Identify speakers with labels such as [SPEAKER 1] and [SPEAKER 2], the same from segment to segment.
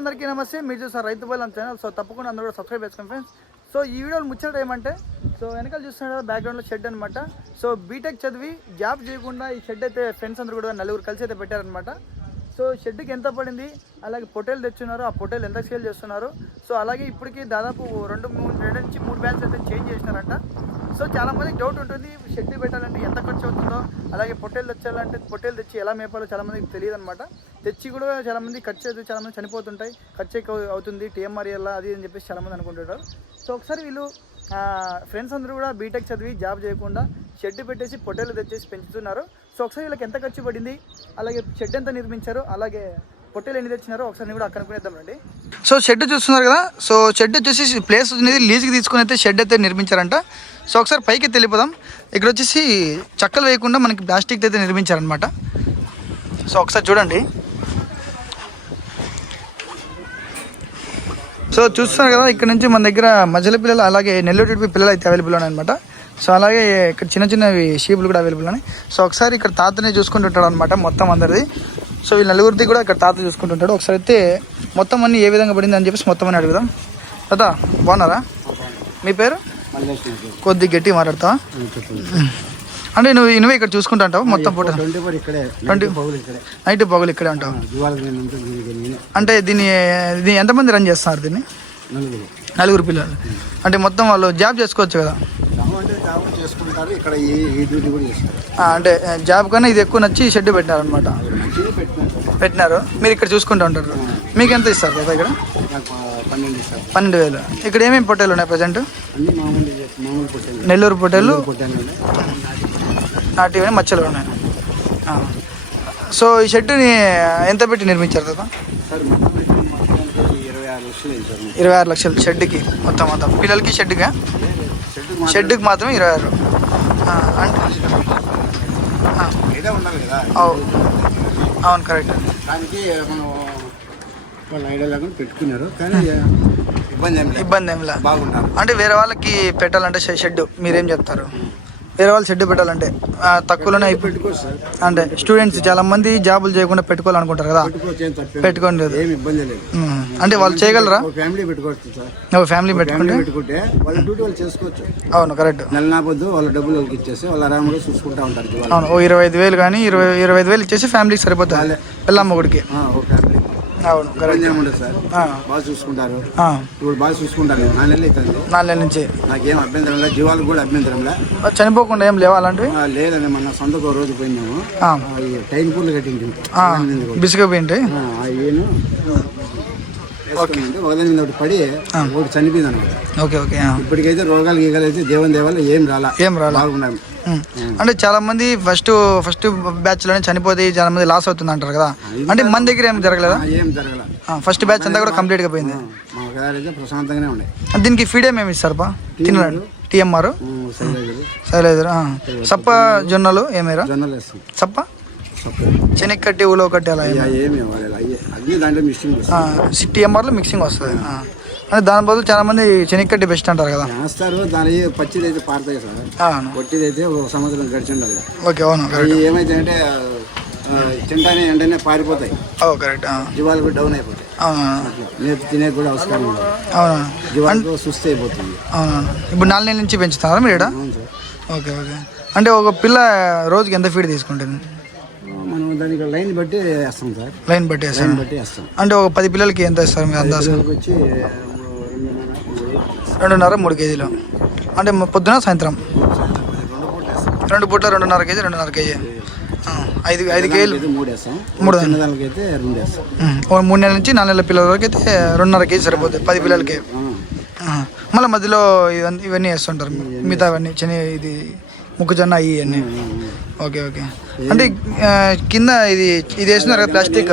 [SPEAKER 1] అందరికీ నమస్తే. మీరు చూసారు రైతు బయలు అని ఛానల్. సో తప్పకుండా అందరూ కూడా సబ్స్క్రైబ్ చేసుకోండి ఫ్రెండ్స్ సో ఈ వీడియోలు ముచ్చట ఏమంటే సో వెనకాల చూస్తున్నారు బ్యాక్గ్రౌండ్లో షెడ్ అనమాట సో బీటెక్ చదివి జాబ్ చేయకుండా ఈ షెడ్ అయితే ఫ్రెండ్స్ అందరూ కూడా నలుగురు కలిసి అయితే పెట్టారనమాట సో షెడ్కి ఎంత పడింది? అలాగే పొటేలు తెచ్చున్నారు. ఆ పొటేలు ఎంత సేల్ చేస్తున్నారు? సో అలాగే ఇప్పటికి దాదాపు రెండు మూడు రెండు నుంచి మూడు బ్యాచ్ అయితే చేంజ్ చేసినారంట. సో చాలామందికి డౌట్ ఉంటుంది షెడ్ పెట్టాలంటే ఎంత ఖర్చు అవుతుందో. అలాగే పొట్టేలు తెచ్చాలంటే పొట్టేలు తెచ్చి ఎలా మేపాలో చాలామందికి తెలియదు అనమాట తెచ్చి కూడా చాలామంది ఖర్చు అయితే చాలామంది చనిపోతుంటాయి. ఖర్చు ఎక్కువ అవుతుంది టీఎంఆర్ ఎలా అది అని చెప్పేసి చాలామంది అనుకుంటుంటారు. సో ఒకసారి వీళ్ళు ఫ్రెండ్స్ అందరూ కూడా బీటెక్ చదివి జాబ్ చేయకుండా షెడ్ పెట్టేసి పొట్టేలు తెచ్చేసి పెంచుతున్నారు. సో ఒకసారి వీళ్ళకి ఎంత ఖర్చు పడింది? అలాగే షెడ్ ఎంత నిర్మించారు? అలాగే పొట్టెలు ఎన్ని తెచ్చినారో ఒకసారి కూడా అక్కడ కనుక్కునేద్దాం రండి. సో షెడ్ చూస్తున్నారు కదా? సో షెడ్ వచ్చేసి ప్లేస్ అనేది లీజ్కి తీసుకుని అయితే షెడ్ అయితే నిర్మించారంట. సో ఒకసారి పైకి తెలిపోదాం ఇక్కడ వచ్చేసి చక్కలు వేయకుండా మనకి ప్లాస్టిక్ అయితే నిర్మించారనమాట సో ఒకసారి చూడండి. సో చూస్తున్నారు కదా ఇక్కడ నుంచి మన దగ్గర మధ్యల పిల్లలు అలాగే నెల్లూరు పిల్లలు అయితే అవైలబుల్ ఉన్నాయన్నమాట. సో అలాగే ఇక్కడ చిన్న చిన్నవి షీపులు కూడా అవైలబుల్ ఉన్నాయి. సో ఒకసారి ఇక్కడ తాతనే చూసుకుంటుంటాడు అనమాట మొత్తం అందరిది. సో వీళ్ళ నలుగురిది కూడా ఇక్కడ తాత చూసుకుంటుంటాడు ఒకసారి అయితే మొత్తం అన్ని ఏ విధంగా పడింది అని చెప్పేసి మొత్తం అన్ని అడుగుదాం. తాత బాగున్నారా? మీ పేరు? కొద్ది గట్టి మాట్లాడతావా? అంటే నువ్వు నువ్వే ఇక్కడ చూసుకుంటా అంటావు మొత్తం పూట
[SPEAKER 2] ట్వంటీ
[SPEAKER 1] నైట్ పగులు ఇక్కడే ఉంటావు. అంటే దీన్ని దీన్ని ఎంతమంది రన్ చేస్తున్నారు దీన్ని?
[SPEAKER 2] నలుగురు
[SPEAKER 1] పిల్లలు. అంటే మొత్తం వాళ్ళు జాబ్ చేసుకోవచ్చు కదా?
[SPEAKER 2] జాబ్ అంటే జాబ్ చేసుకుంటారు. ఇక్కడ
[SPEAKER 1] అంటే జాబ్ కన్నా ఇది ఎక్కువ నచ్చి షెడ్ పెట్టినారు అనమాట
[SPEAKER 2] మంచిగా పెట్టినారు.
[SPEAKER 1] మీరు ఇక్కడ చూసుకుంటూ ఉంటారు. మీకు ఎంత ఇస్తారు కదా ఇక్కడ?
[SPEAKER 2] పన్నెండు
[SPEAKER 1] వేలు. ఇక్కడ ఏమేమి పొట్టేలు ఉన్నాయి ప్రజెంట్ నెల్లూరు పొట్టేలు. నాటివి మచ్చలు ఉన్నాయి. సో ఈ షెడ్ని ఎంత పెట్టి నిర్మించారు కదా
[SPEAKER 2] సార్ మొత్తం అయితే మొత్తానికి ఇరవై ఆరు లక్షలు
[SPEAKER 1] షెడ్కి మొత్తం మొత్తం పిల్లలకి షెడ్గా
[SPEAKER 2] షెడ్
[SPEAKER 1] షెడ్కి మాత్రం ఇరవై ఆరు. అవును కరెక్ట్.
[SPEAKER 2] దానికి మనం వాళ్ళ ఐడియా లేకుండా పెట్టుకున్నారు. కానీ ఇబ్బంది ఏం లేదు.
[SPEAKER 1] ఇబ్బంది ఏం లే
[SPEAKER 2] బాగున్నారు.
[SPEAKER 1] అంటే వేరే వాళ్ళకి పెట్టాలంటే షెడ్ మీరేం చెప్తారు? వేరే వాళ్ళు షెడ్ పెట్టాలంటే తక్కువలోనే అంటే స్టూడెంట్స్ చాలా మంది జాబులు చేయకుండా పెట్టుకోవాలనుకుంటారు కదా. పెట్టుకోండి లేదు. అంటే వాళ్ళు చేయగలరా?
[SPEAKER 2] ఫ్యామిలీ పెట్టుకోవచ్చు సార్.
[SPEAKER 1] ఫ్యామిలీ పెట్టుకుంటే
[SPEAKER 2] ఫ్యామిలీ పెట్టుకుంటే? వాళ్ళ డ్యూటీ వాళ్ళు చేసుకోవచ్చు.
[SPEAKER 1] అవును కరెక్ట్
[SPEAKER 2] నెల నాపొద్దు వాళ్ళ డబ్బులు వాళ్ళకి ఇచ్చేసి వాళ్ళ ఆరాముగా చూసుకుంటా ఉంటారు. వాళ్ళు
[SPEAKER 1] అవును ఓ ఇరవై ఐదు వేలు కానీ ఇరవై ఇరవై ఐదు వేలు ఇచ్చేసి ఫ్యామిలీకి సరిపోతుంది. పిల్లమ్మ గుడికి అవును కరెక్ట్
[SPEAKER 2] సార్. బాగా చూసుకుంటారు. ఇప్పుడు బాగా చూసుకుంటారు. నాలుగు నెలలు అవుతుంది.
[SPEAKER 1] నాలుగు నెలల నుంచి.
[SPEAKER 2] నాకేం అభ్యంతరం లేదు. జీవాలకు కూడా అభ్యంతరం లేదు
[SPEAKER 1] చనిపోకుండా ఏం లేవా అలాంటివి?
[SPEAKER 2] లేదండి. మన సొంతకు ఒక రోజు పోయినాము టైం పూలు కట్టింది
[SPEAKER 1] బిసుకపోయింటి
[SPEAKER 2] ఈయన ఒకదాని మీద ఒకటి పడి ఒకటి చనిపోయింది అనమాట
[SPEAKER 1] ఓకే ఓకే.
[SPEAKER 2] ఇప్పటికైతే రోగాలు గీగాలు అయితే దేవుని దేవాలు ఏం రాలా.
[SPEAKER 1] ఏం రాలా?
[SPEAKER 2] బాగున్నాం.
[SPEAKER 1] అంటే చాలా మంది ఫస్ట్ ఫస్ట్ బ్యాచ్లోనే చనిపోతే చాలా మంది లాస్ అవుతుంది అంటారు కదా. అంటే మన దగ్గర ఏం జరగలేదా?
[SPEAKER 2] ఏం జరగల.
[SPEAKER 1] ఫస్ట్ బ్యాచ్ అంతా కూడా కంప్లీట్గా పోయింది.
[SPEAKER 2] మా ప్రశాంతంగానే ఉండే.
[SPEAKER 1] దీనికి ఫీడ్ ఏమేమి ఇస్తారు పా? తిన్నాడు టీఎంఆర్ సైలేజర్. సప్ప జొన్నలు ఏమేరా?
[SPEAKER 2] జొన్నలు వేస్తాం.
[SPEAKER 1] సప్ప?
[SPEAKER 2] సప్పు
[SPEAKER 1] శనగ కట్టి ఉలవ కట్టి అలా
[SPEAKER 2] అయ్యా ఏమి. ఇవ్వాలి అయ్యే అన్ని దాంట్లో మిస్టింగ్ చేస్తాం.
[SPEAKER 1] టీఎంఆర్లో మిక్సింగ్ వస్తుంది. అంటే దాని బదులు చాలా మంది శనగ కట్టి బెస్ట్ అంటారు కదా.
[SPEAKER 2] వేస్తారు దాని పచ్చిది అయితే పారుతాయి సార్. పొట్టిది అయితే ఒక సంవత్సరం గడిచి ఉండాలి
[SPEAKER 1] ఓకే అవును
[SPEAKER 2] ఏమైతే అంటే తింటానే వెంటనే పారిపోతాయి.
[SPEAKER 1] ఓ కరెక్ట్
[SPEAKER 2] జీవాలు కూడా డౌన్ అయిపోతాయి. మేపు తినే కూడా అవసరం
[SPEAKER 1] అవును?
[SPEAKER 2] జీవాలకు సుస్థ అయిపోతుంది.
[SPEAKER 1] అవును? ఇప్పుడు నాలుగు నెలల నుంచి పెంచుతున్నారా మీరు ఓకే ఓకే. అంటే ఒక పిల్ల రోజుకి ఎంత ఫీడ్ తీసుకుంటుంది?
[SPEAKER 2] లైన్ బట్టి వేస్తాం సార్.
[SPEAKER 1] లైన్ బట్టి వేస్తాను
[SPEAKER 2] లైన్ బట్టి వేస్తాం.
[SPEAKER 1] అంటే ఒక పది పిల్లలకి ఎంత ఇస్తారు మీరు అందాజు
[SPEAKER 2] పిల్లలకి వచ్చి రెండున్నర, మూడు,
[SPEAKER 1] కేజీలు. అంటే పొద్దున సాయంత్రం?
[SPEAKER 2] రెండు పూట వేస్తాం
[SPEAKER 1] రెండు పూట్ల రెండున్నర కేజీ రెండున్నర కేజీ. ఆ, ఐదు ఐదు కేజీలు.
[SPEAKER 2] మూడు వేస్తాం.
[SPEAKER 1] మూడు
[SPEAKER 2] అయితే రెండు వేస్తాం.
[SPEAKER 1] మూడు నెలల నుంచి నాలుగు నెలల పిల్లల వరకు అయితే రెండున్నర కేజీ సరిపోతుంది పది పిల్లలకి.
[SPEAKER 2] ఆ,
[SPEAKER 1] మళ్ళీ మధ్యలో ఇవన్నీ ఇవన్నీ వేస్తుంటారు. మిగతా అవన్నీ చిన్న ఇది మొక్కజొన్న అవి ఇవన్నీ ఓకే ఓకే. అంటే కింద ఇది ఇది వేస్తున్నారు కదా ప్లాస్టిక్?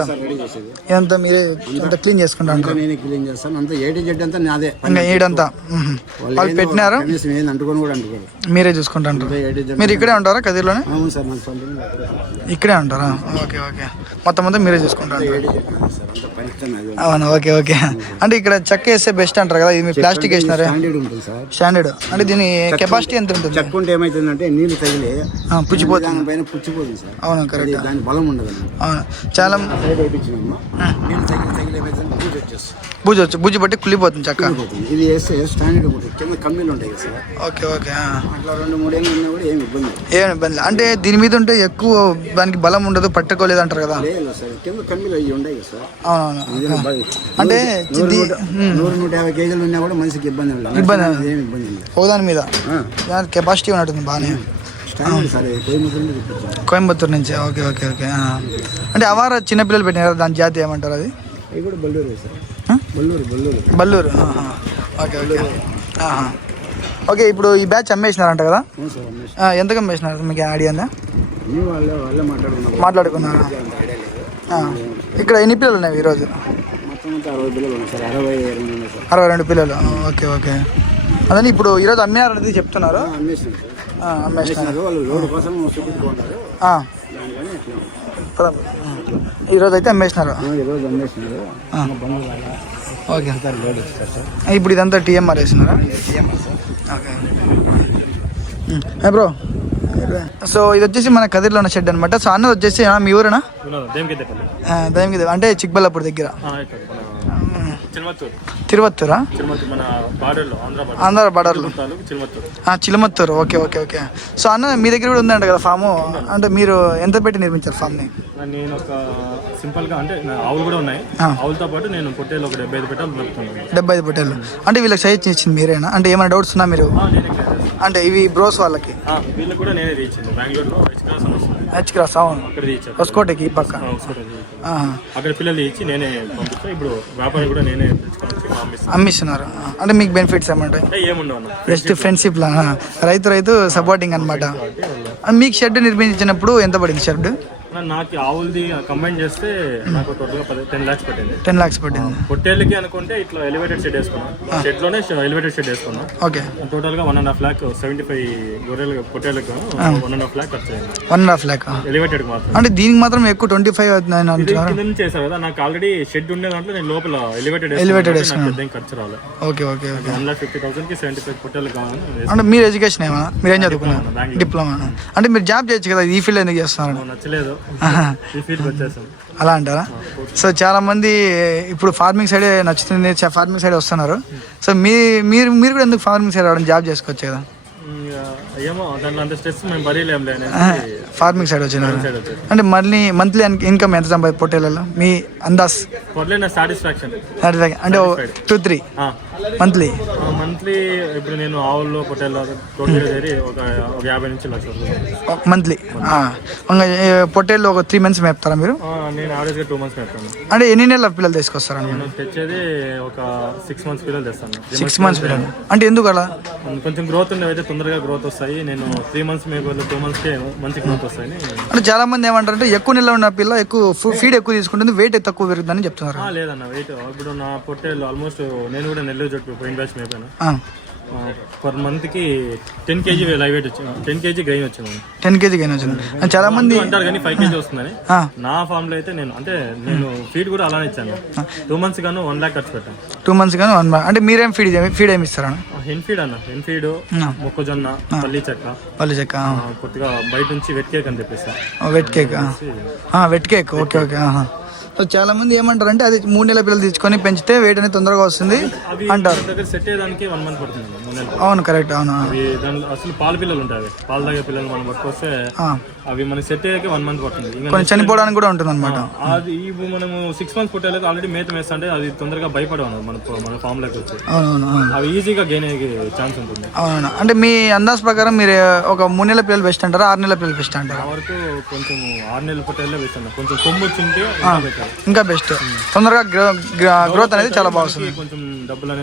[SPEAKER 1] ఇదంతా మీరే అంతా క్లీన్ చేసుకుంటా
[SPEAKER 2] నేనే క్లీన్ చేస్తాను. అంతా ఏటీ జెడ్ అంతా నాదే.
[SPEAKER 1] ఇంకా ఉహు. వాళ్ళు పెట్టినారు?
[SPEAKER 2] అంటుకొని కూడా అంటుకోరు.
[SPEAKER 1] మీరే చూసుకుంటా మీరు ఇక్కడే ఉంటారా కదిర్లోనే?
[SPEAKER 2] అవును సార్
[SPEAKER 1] ఇక్కడే ఉంటారా? Okay okay. మొత్తం అంతా మీరే చూసుకుంటా అంటారు. అవును ఓకే ఓకే. అంటే ఇక్కడ చెక్క వేస్తే బెస్ట్ అంటారు కదా ఇది ప్లాస్టిక్ వేసినారే?
[SPEAKER 2] స్టాండర్డ్ ఉంటుంది సార్.
[SPEAKER 1] స్టాండర్డ్ అంటే దీని కెపాసిటీ ఎంత ఉంటుంది?
[SPEAKER 2] చెక్క ఉంటే ఏమవుతుందంటే నీళ్ళు తగిలి
[SPEAKER 1] పుచ్చిపోతుంది.
[SPEAKER 2] పైన పుచ్చిపోతుంది సార్.
[SPEAKER 1] అవును కరెక్ట్
[SPEAKER 2] దాని బలం ఉండదు.
[SPEAKER 1] అవును. చాలా
[SPEAKER 2] నీళ్ళు తగిలి తగిలి ఏమవుతుందంటే పూజ వచ్చేస్తుంది.
[SPEAKER 1] బూజు వచ్చు బూజు బట్టి కుళ్ళిపోతుంది చెక్క.
[SPEAKER 2] ఇది వేస్తే స్టాండర్డ్ ఉంటుంది. కింద కమ్మీలు ఉంటాయి కదా సార్.
[SPEAKER 1] Okay okay.
[SPEAKER 2] అట్లా రెండు మూడేళ్ళు ఉన్నా కూడా ఏమి ఇబ్బంది లేదు.
[SPEAKER 1] ఏం ఇబ్బంది. అంటే దీని మీద ఉంటే ఎక్కువ దానికి బలం ఉండదు పట్టుకోలేదు అంటారు కదా.
[SPEAKER 2] లేదు సార్. కింద కమ్మీలు అవి ఉన్నాయి కదా సార్. బాగా-
[SPEAKER 1] అంటే
[SPEAKER 2] నూరు నూట- యాభై కేజీలు ఉన్నా కూడా మనిషికి ఇబ్బంది
[SPEAKER 1] ఇబ్బంది
[SPEAKER 2] ఏమి ఇబ్బంది
[SPEAKER 1] ఒకదాని మీద? దాని కెపాసిటీ ఉన్నట్టుంది బాగానే.
[SPEAKER 2] కోయంబత్తూరు నుంచి
[SPEAKER 1] ఓకే ఓకే ఓకే. అంటే అవార చిన్నపిల్లలు పెట్టినారు కదా, దాని జాతి ఏమంటారు అది?
[SPEAKER 2] కూడా బల్లూరు.
[SPEAKER 1] Okay okay. ఓకే ఇప్పుడు ఈ బ్యాచ్ అమ్మేసినారంట కదా? ఎంతకు అమ్మేసినారు? మీకు ఐడియా ఉందా?
[SPEAKER 2] మాట్లాడుకున్నారు.
[SPEAKER 1] ఇక్కడ ఎన్ని పిల్లలు ఉన్నాయి ఈరోజు?
[SPEAKER 2] అరవై రెండు
[SPEAKER 1] పిల్లలు. Okay okay. అదని ఇప్పుడు ఈరోజు అమ్మారనేది చెప్తున్నారు. ఈరోజు అయితే అమ్మేసినారు. ఓకే. ఇప్పుడు ఇదంతా టీఎంఆర్ వేసినారా? ఓకే. బ్రో. సో ఇది వచ్చేసి మన కదిరిలో ఉన్న షెడ్ అనమాట సో అన్నది వచ్చేసి మీ ఊరేనా? అంటే చిక్బల్లాపూర్ దగ్గర. తిరువత్తూరా?
[SPEAKER 3] ఆంధ్ర బార్డర్.
[SPEAKER 1] బార్డర్లో.
[SPEAKER 3] Chilamathur.
[SPEAKER 1] Okay okay okay. So అన్న మీ దగ్గర కూడా ఉందంట కదా ఫాము? అంటే మీరు ఎంత పెట్టి నిర్మించారు ఫామ్ని?
[SPEAKER 3] నేను ఒక సింపుల్గా అంటే ఆవులు కూడా ఉన్నాయి. ఆవులతో పాటు నేను పొట్టేలు ఒక డెబ్బై ఐదు పెట్టాలి
[SPEAKER 1] డెబ్బై ఐదు పొట్టేళ్ళు అంటే వీళ్ళకి సజెస్ట్ ఇచ్చింది మీరేనా? అంటే ఏమైనా డౌట్స్ ఉన్నా మీరు. అంటే ఇవి బ్రోస్ వాళ్ళకి.
[SPEAKER 3] వీళ్ళకి కూడా నేనే బెంగళూరులో
[SPEAKER 1] హెచ్ క్రాస్ అవును. హొస్కోటకి ఈ పక్క.
[SPEAKER 3] అక్కడ పిల్లలు ఇచ్చి నేనే ఇప్పుడు వ్యాపారి కూడా నేనే
[SPEAKER 1] అమ్మిస్తున్నారు. అంటే మీకు బెనిఫిట్స్ ఏమంటాయి? జస్ట్ ఫ్రెండ్షిప్ లా. రైతు రైతు సపోర్టింగ్ అనమాట మీకు షెడ్ నిర్మించినప్పుడు ఎంత పడింది షెడ్?
[SPEAKER 3] నాకు ఆవులది కంబైన్ చేస్తే నాకు టోటల్గా పది టెన్ ల్యాక్స్ పట్టింది.
[SPEAKER 1] టెన్ లాక్స్ పడింది
[SPEAKER 3] పొట్టేళ్ళకి అనుకుంటే ఇట్లా ఎలివేటెడ్ షెడ్ వేసుకున్నాం. షెడ్లోనే ఎలివేటెడ్ షెడ్ వేసుకున్నాం.
[SPEAKER 1] ఓకే.
[SPEAKER 3] టోటల్గా one and half lakh seventy five గొర్రెలు పొట్టేళ్ళకు వన్ అండ్ హాఫ్ ల్యాక్ ఖర్చు అయింది.
[SPEAKER 1] One and half lakh
[SPEAKER 3] elevated మాత్రం
[SPEAKER 1] అంటే దీనికి మాత్రం ఎక్కువ ట్వంటీ ఫైవ్ అవుతుంది
[SPEAKER 3] చేశారు కదా నాకు ఆల్రెడీ షెడ్ ఉండే దాంట్లో నేను లోపల ఎలివేటెడ్ ఏం ఖర్చు రాలేదు
[SPEAKER 1] okay okay okay.
[SPEAKER 3] One lakh fifty థౌసండ్కి seventy five పొట్టేళ్ళు వేసుకున్నాను.
[SPEAKER 1] అంటే మీరు ఎడ్యుకేషన్ ఏమన్నా? మీరు ఏం చదువుకున్నారు డిప్లొమా అంటే మీరు జాబ్ చేయొచ్చు కదా ఈ ఫీల్డ్ ఎందుకు చేస్తున్నారు?
[SPEAKER 3] నచ్చలేదు.
[SPEAKER 1] అలా అంటారా? సో చాలా మంది ఇప్పుడు ఫార్మింగ్ సైడే నచ్చుతుంది ఫార్మింగ్ సైడ్ వస్తున్నారు. సో మీ మీరు మీరు కూడా ఎందుకు ఫార్మింగ్ సైడ్ రావడం జాబ్ చేసుకోవచ్చు కదా?
[SPEAKER 3] ఇంకా ఏమో దాంట్లో అంత స్ట్రెస్ మేము బరీలేంలే అనేసి
[SPEAKER 1] ఫార్మింగ్ సైడ్
[SPEAKER 3] వచ్చేది
[SPEAKER 1] అంటే మళ్ళీ మంత్లీ ఇన్కమ్ ఎంత సంపాది పొట్టేళ్ళలో? మీ అందాస్.
[SPEAKER 3] పొట్టలే సాటిస్ఫాక్షన్
[SPEAKER 1] అంటే టూ త్రీ మంత్లీ
[SPEAKER 3] మంత్లీ ఇప్పుడు నేను ఆవుల్లో పొట్టేళ్ళు టోటల్ చేరి ఒక యాభై నుంచి లక్ష
[SPEAKER 1] మంత్లీ పొట్టేళ్ళు ఒక త్రీ మంత్స్ మేపుతారా మీరు?
[SPEAKER 3] నేను యావరేజ్గా టూ మంత్స్ పెడతాను
[SPEAKER 1] అంటే ఎన్ని నెలల పిల్లలు తీసుకొస్తారా
[SPEAKER 3] నేను తెచ్చేది ఒక సిక్స్ మంత్స్ పిల్లలు తెస్తాను.
[SPEAKER 1] సిక్స్ మంత్స్ పిల్లలు. అంటే ఎందుకు అలా?
[SPEAKER 3] కొంచెం గ్రోత్ ఉండేవి అయితే తొందరగా గ్రోత్ వస్తాయి. నేను త్రీ మంత్స్ మేకలు టూ మంత్స్కే మంచి గ్రోత్ వస్తాయని
[SPEAKER 1] అంటే చాలా మంది ఏమంటారంటే ఎక్కువ నెలలు ఉన్న పిల్ల ఎక్కువ ఫీడ్ ఎక్కువ తీసుకుంటుంది వెయిట్ తక్కువ పెరుగుతుందని చెప్తున్నారు.
[SPEAKER 3] లేదన్న వెయిట్ ఇప్పుడు నా పొట్టేళ్ళు ఆల్మోస్ట్ నేను కూడా నెల్లూరు జట్టు పోయిన బ్యాచ్
[SPEAKER 1] ఆ,
[SPEAKER 3] పర్ మంత్కి టెన్ కేజీ లైవ్ వెయిట్ వచ్చింది టెన్ కేజీ గ్రైన్ వచ్చింది.
[SPEAKER 1] టెన్ కేజీ గైన్ వచ్చింది. అంటే చాలా మంది
[SPEAKER 3] అంటారు కానీ ఫైవ్ కేజీ వస్తుందని. నా ఫామ్లో అయితే నేను అంటే నేను ఫీడ్ కూడా అలానే ఇచ్చాను. టూ మంత్స్ గాను వన్ లాక్ ఖర్చు పెట్టాను
[SPEAKER 1] టూ మంత్స్ కానీ వన్ అంటే మీరేం ఫీడ్ ఫీడ్ ఏమి ఇస్తారా
[SPEAKER 3] హెన్ ఫీడ్ అన్న. హెన్ ఫీడ్ మొక్కజొన్న పల్లి చెక్క.
[SPEAKER 1] వాళ్ళు చెక్క
[SPEAKER 3] కొద్దిగా బయట నుంచి వెట్ కేక్ అని తెప్పిస్తా
[SPEAKER 1] wet cake wet cake okay okay చాలా మంది ఏమంటారు అంటే అది మూడు నెలల పిల్లలు తెచ్చుకొని పెంచితే వెయిట్ అనేది తొందరగా వస్తుంది అంటారు.
[SPEAKER 3] సెట్ అయ్యేదానికి వన్ మంత్ పడుతుంది
[SPEAKER 1] అవును కరెక్ట్ అవును
[SPEAKER 3] అసలు పాల పిల్లలు ఉంటాయి. పాలు తాగే పిల్లలు మనం పట్టుకొస్తే అవి మనకి సెట్ అయ్యాక వన్ మంత్ పడుతుంది.
[SPEAKER 1] కొంచెం చనిపోవడానికి కూడా ఉంటుంది అనమాట
[SPEAKER 3] అది ఇవి మనము సిక్స్ మంత్స్ పుట్టాలి ఆల్రెడీ మేత వేస్తుంటే అది తొందరగా భయపడవు మన మన ఫామ్లోకి వచ్చి.
[SPEAKER 1] అవును.
[SPEAKER 3] అవి ఈజీగా గెయిన్ అయ్యే ఛాన్స్ ఉంటుంది.
[SPEAKER 1] అవునవును. అంటే మీ అందాజ్ ప్రకారం మీరు ఒక మూడు నెలల పిల్లలు బెస్ట్ అంటారా ఆరు నెలల పిల్లలు బెస్ట్ అంటారా?
[SPEAKER 3] వరకు కొంచెం ఆరు నెలల పుట్టాలే వేస్తాను కొంచెం కొమ్ము వచ్చింటే ఇంకా
[SPEAKER 1] బెస్ట్ తొందరగా గ్రోత్ అనేది చాలా బాగుంది
[SPEAKER 3] కొంచెం డబ్బులు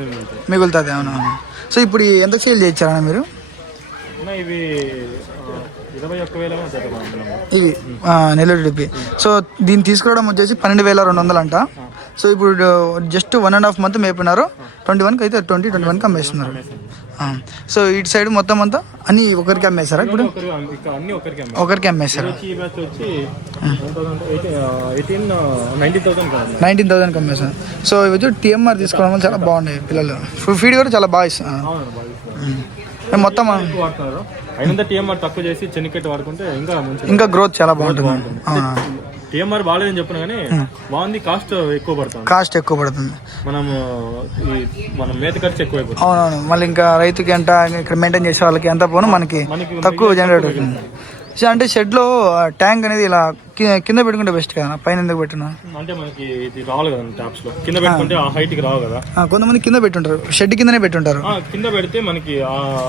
[SPEAKER 1] మిగులుతుంది అవునవును సో ఇప్పుడు ఎంత సేల్ చేయించారా మీరు?
[SPEAKER 3] ఇవి ఆ,
[SPEAKER 1] నెల్లూరు డిపి సో దీన్ని తీసుకురావడం వచ్చేసి పన్నెండు వేల రెండు వందలు అంట సో ఇప్పుడు just one and half month మేపినారు twenty వన్కి అయితే ట్వంటీ ట్వంటీ వన్కి అమ్మేస్తున్నారు. సో ఇటు సైడ్ మొత్తం అంతా అన్ని ఒకరికి అమ్మేశారా ఇప్పుడు?
[SPEAKER 3] ఒకరికి
[SPEAKER 1] అమ్మేశారా.
[SPEAKER 3] నైన్టీన్
[SPEAKER 1] థౌసండ్కి అమ్మేశారు. సో ఇవి వచ్చి టీఎంఆర్ తీసుకోవడం వల్ల చాలా బాగున్నాయి పిల్లలు. ఫీడ్ కూడా చాలా బాగా
[SPEAKER 3] బాగా
[SPEAKER 1] మొత్తం
[SPEAKER 3] టీఎంఆర్ తక్కువ చేసి ఇంకా
[SPEAKER 1] గ్రోత్ చాలా బాగుంటుంది.
[SPEAKER 3] టీఎంఆర్ బాగాలేదని చెప్పిన కానీ బాగుంది కాస్ట్ ఎక్కువ పడుతుంది.
[SPEAKER 1] కాస్ట్ ఎక్కువ పడుతుంది.
[SPEAKER 3] మనం ఈ మనం మేత ఖర్చు ఎక్కువ
[SPEAKER 1] అవునవును. మళ్ళీ ఇంకా రైతుకి ఎంత ఇక్కడ మెయింటైన్ చేసే వాళ్ళకి ఎంత పోను మనకి
[SPEAKER 3] మనకి
[SPEAKER 1] తక్కువ జనరేట్ అవుతుంది. సో అంటే షెడ్లో ట్యాంక్ అనేది ఇలా కింద పెట్టుకుంటే బెస్ట్ కదా? పైన ఎందుకు పెట్టినా?
[SPEAKER 3] అంటే మనకి ఇది రావాలి కదా ట్యాప్స్లో కింద పెట్టుకుంటే ఆ హైట్కి రావు కదా?
[SPEAKER 1] ఆ, కొంతమంది కింద పెట్టుంటారు. షెడ్ కిందనే పెట్టుంటారు.
[SPEAKER 3] కింద పెడితే మనకి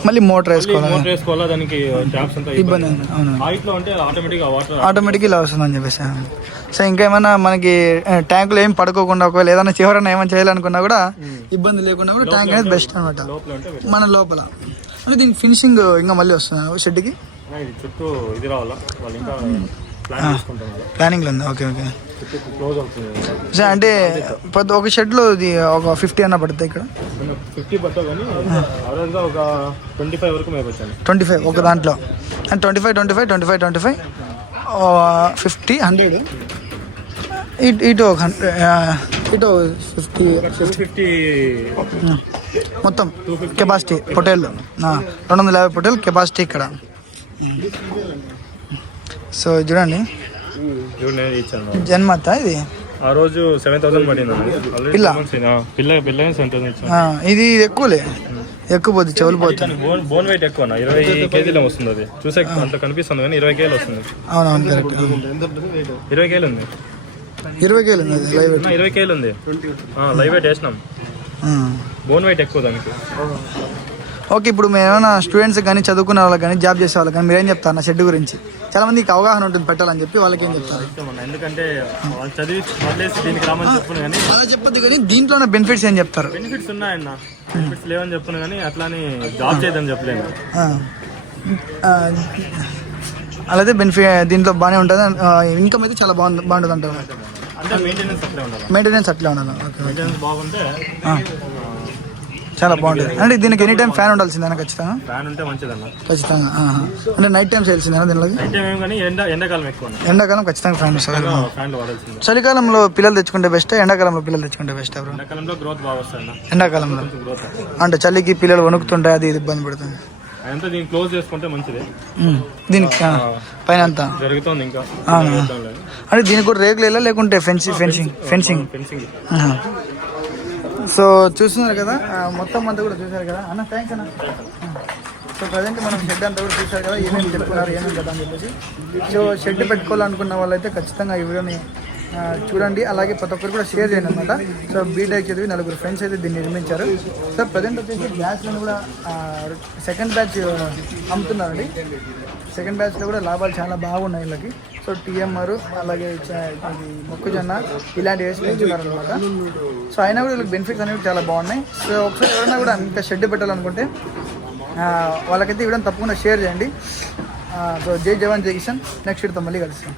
[SPEAKER 1] మళ్ళీ మోటార్ వేసుకోవాలి?
[SPEAKER 3] మోటార్ వేసుకోవాలా? దానికి ట్యాప్స్ అంతా
[SPEAKER 1] ఇబ్బంది. అవును.
[SPEAKER 3] హైట్లో అంటే ఆటోమేటిక్ వాటర్
[SPEAKER 1] ఆటోమేటిక్ ఇలా వస్తుందని చెప్పేసి. సో ఇంకా ఏమైనా మనకి ట్యాంకులో ఏం పడుకోకుండా ఒకవేళ ఏదైనా చివరన ఏమైనా చేయాలనుకున్నా కూడా ఇబ్బంది లేకుండా కూడా ట్యాంక్ అనేది బెస్ట్ అనమాట మన లోపల. అంటే దీనికి ఫినిషింగ్ ఇంకా మళ్ళీ వస్తుంది షెడ్కి?
[SPEAKER 3] ఇది చుట్టూ ఇది రావాలా? వాళ్ళు ఇంకా ప్లాన్ చేసుకుంటున్నారు?
[SPEAKER 1] ప్లానింగ్లో ఉంది? Okay okay.
[SPEAKER 3] చుట్టూ క్లోజ్ అవుతుంది.
[SPEAKER 1] సో అంటే పెద్ద ఒక షెడ్లో ఇది ఒక ఫిఫ్టీ అన్న పడుతుంది ఇక్కడ?
[SPEAKER 3] ఫిఫ్టీ కానీ గా ఒక ట్వంటీ ఫైవ్ వరకు మేము వచ్చాను
[SPEAKER 1] ట్వంటీ ఫైవ్ ఒక దాంట్లో. And twenty five twenty five twenty five twenty five. Fifty hundred. ఇటు ఇటు ఒక హండ్రెడ్ ఇటు ఫిఫ్టీ
[SPEAKER 3] ఫిఫ్టీ.
[SPEAKER 1] మొత్తం కెపాసిటీ పొటేల్. రెండు వందల యాభై పొటేల్ కెపాసిటీ ఇక్కడ. సో చూడండి. జన్మత ఇది?
[SPEAKER 3] ఆ రోజు సెవెన్ థౌసండ్ పడింది
[SPEAKER 1] పిల్ల?
[SPEAKER 3] పిల్ల పిల్ల సెవెన్ థౌసండ్
[SPEAKER 1] ఇది ఎక్కువలే. ఎక్కువ పోతుంది చెవులు పోతుంది
[SPEAKER 3] బోన్ బోన్ వెయిట్ ఎక్కువ ఇరవై కేజీలు వస్తుంది అది. చూసే అంత కనిపిస్తుంది కానీ ఇరవై కేలు వస్తుంది.
[SPEAKER 1] అవునవును కరెక్ట్
[SPEAKER 3] ఇరవై కేలు ఉంది.
[SPEAKER 1] ఇరవై కేలు ఉంది లైవ్
[SPEAKER 3] ఇరవై కేలు ఉంది. లైవ్ వెయిట్ వేసినాం. బోన్ వెయిట్ ఎక్కువ దానికి.
[SPEAKER 1] ఓకే ఇప్పుడు మేము ఏమైనా స్టూడెంట్స్ కానీ చదువుకునే వాళ్ళకి కానీ జాబ్ చేసే వాళ్ళకి కానీ మీరేం చెప్తారు నా షెడ్ గురించి? చాలా మందికి అవగాహన ఉంటుంది పెట్టాలని చెప్పి వాళ్ళకి ఏం చెప్తారు?
[SPEAKER 3] ఎందుకంటే వాళ్ళు చదివి వదిలేసి దీనికి రామని చెప్పను కానీ
[SPEAKER 1] అలా చెప్పొద్దు కానీ దీంట్లోనే బెనిఫిట్స్ ఏం చెప్తారు?
[SPEAKER 3] బెనిఫిట్స్ ఉన్నాయన్న. బెనిఫిట్స్ లేవని చెప్పను కానీ అట్లానే జాబ్ చేయదని.
[SPEAKER 1] ఆ, అలాగే బెనిఫిట్ దీంట్లో బాగానే ఉంటుంది? ఇన్కమ్ అయితే చాలా బాగుంది బాగుంటుంది అంటారు
[SPEAKER 3] అంటే మెయింటెనెన్స్ అట్లే ఉండాలి?
[SPEAKER 1] మెయింటెనెన్స్ అట్లా ఉండాలి?
[SPEAKER 3] మెయింటెనెన్స్ బాగుంటే
[SPEAKER 1] చాలా బాగుంటుంది. అంటే దీనికి ఎనీ టైం ఫ్యాన్ ఉండాల్సిందేనా ఖచ్చితంగా?
[SPEAKER 3] ఫ్యాన్ ఉంటే మంచిదన్న.
[SPEAKER 1] ఖచ్చితంగా. అంటే నైట్ టైం దీనిలోకి?
[SPEAKER 3] మేము కానీ ఎండ ఎండాకాలం ఎక్కువ
[SPEAKER 1] ఎండాకాలం ఖచ్చితంగా ఫ్యాన్ వస్తుంది.
[SPEAKER 3] ఫ్యాన్లు వాడాల్సిందే.
[SPEAKER 1] చలికాలంలో పిల్లలు తెచ్చుకుంటే బెస్ట్ ఎండాకాలంలో పిల్లలు తెచ్చుకుంటే బెస్ట్ ఎవరు?
[SPEAKER 3] ఎండాకాలంలో గ్రోత్ బాగా వస్తుంది
[SPEAKER 1] ఎండాకాలంలో. అంటే చలికి పిల్లలు వణుకుతుంటాయి అది ఇది ఇబ్బంది పడుతుంది.
[SPEAKER 3] అదంతా దీన్ని క్లోజ్ చేసుకుంటే మంచిది.
[SPEAKER 1] ఉమ్. దీనికి పైన అంతా.
[SPEAKER 3] జరుగుతుంది ఇంకా.
[SPEAKER 1] అవునా. అంటే దీనికి కూడా రేకులు వెళ్ళా లేకుంటే fencing fencing fencing
[SPEAKER 3] fencing.
[SPEAKER 1] So చూస్తున్నారు కదా మొత్తం అంతా కూడా చూసారు కదా. అన్న థ్యాంక్స్ అన్న. సో ప్రజెంట్ మనం షెడ్ అంతా కూడా చూసారు కదా ఏమేమి చెప్పుకున్నారు ఏమేమి కదా అని చెప్పేసి. సో షెడ్ పెట్టుకోవాలనుకున్న వాళ్ళైతే ఖచ్చితంగా ఈ వీడియోని చూడండి అలాగే ప్రతి ఒక్కరు కూడా షేర్ చేయండి అనమాట సో బీటెక్ చదివి నలుగురు ఫ్రెండ్స్ అయితే దీన్ని నిర్మించారు. సో ప్రజెంట్ వచ్చేసి బ్యాచ్లను కూడా సెకండ్ బ్యాచ్ అమ్ముతున్నారండి. సెకండ్ బ్యాచ్లో కూడా లాభాలు చాలా బాగున్నాయి వీళ్ళకి. సో టీఎంఆర్ అలాగే మొక్కజొన్న ఇలాంటివి వేసి పెంచున్నారు సో అయినా కూడా వీళ్ళకి బెనిఫిట్స్ అనేవి చాలా బాగున్నాయి. సో ఒకసారి ఎవరైనా కూడా ఇంకా షెడ్ పెట్టాలనుకుంటే వాళ్ళకైతే ఇవ్వడం తప్పకుండా షేర్ చేయండి. సో జై జవాన్ జై కిషన్ నెక్స్ట్ వీడితో మళ్ళీ కలుస్తాం.